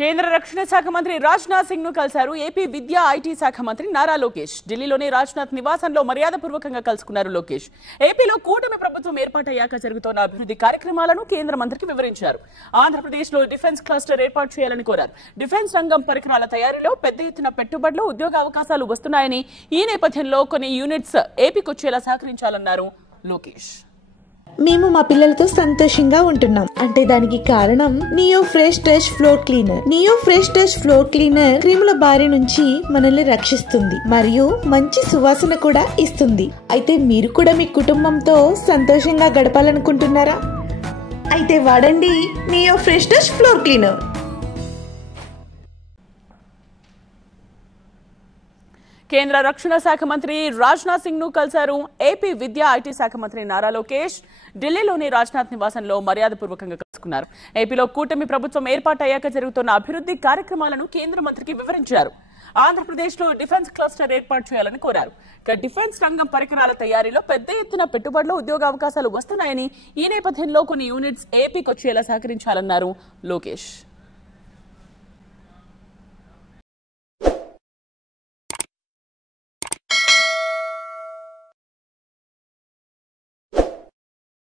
కేంద్ర రక్షణ శాఖ మంత్రి రాజ్నాథ్ సింగ్ ను కలిశారు ఏపీ విద్యా ఐటీ శాఖ మంత్రి నారా లోకేష్. ఢిల్లీలోని రాజ్నాథ్ నివాసంలో మర్యాదపూర్వకంగా కలుసుకున్నారు లోకేష్. ఏపీలో కూటమి ప్రభుత్వం ఏర్పాటయ్యాక జరుగుతున్న అభివృద్ధి కార్యక్రమాలను కేంద్ర మంత్రికి వివరించారు. ఆంధ్రప్రదేశ్లో డిఫెన్స్ క్లస్టర్ ఏర్పాటు చేయాలని కోరారు. డిఫెన్స్ రంగం పరికరాల తయారీలో పెద్ద ఎత్తున పెట్టుబడులు, ఉద్యోగ అవకాశాలు వస్తున్నాయని, ఈ నేపథ్యంలో కొన్ని యూనిట్స్ ఏపీకి వచ్చేలా సహకరించాలన్నారు లోకేష్. మేము మా పిల్లలతో సంతోషంగా ఉంటున్నాం అంటే దానికి కారణం Neo Fresh Touch floor cleaner. Neo Fresh Touch floor cleaner క్రిముల బారి నుంచి మనల్ని రక్షిస్తుంది మరియు మంచి సువాసన కూడా ఇస్తుంది. అయితే మీరు కూడా మీ కుటుంబంతో సంతోషంగా గడపాలనుకుంటున్నారా? అయితే వాడండి neo Fresh Touch floor cleaner. కేంద్ర రక్షణ శాఖ మంత్రి రాజ్నాథ్ సింగ్ ను కలిశారు ఏపీ విద్యా ఐటీ శాఖ మంత్రి నారా లోకేష్. ఢిల్లీలోని రాజ్నాథ్ నివాసంలో మర్యాదపూర్వకంగా కలుసుకున్నారు. ఏపీలో కూటమి ప్రభుత్వం ఏర్పాటయ్యాక జరుగుతున్న అభివృద్ధి కార్యక్రమాలను కేంద్ర మంత్రికి వివరించారు. ఆంధ్రప్రదేశ్లో డిఫెన్స్ క్లస్టర్ ఏర్పాటు చేయాలని కోరారు. డిఫెన్స్ రంగం పరికరాల తయారీలో పెద్ద ఎత్తున పెట్టుబడులు, ఉద్యోగ అవకాశాలు వస్తున్నాయని, ఈ నేపథ్యంలో కొన్ని యూనిట్స్ ఏపీకి వచ్చేలా సహకరించాలన్నారు లోకేష్.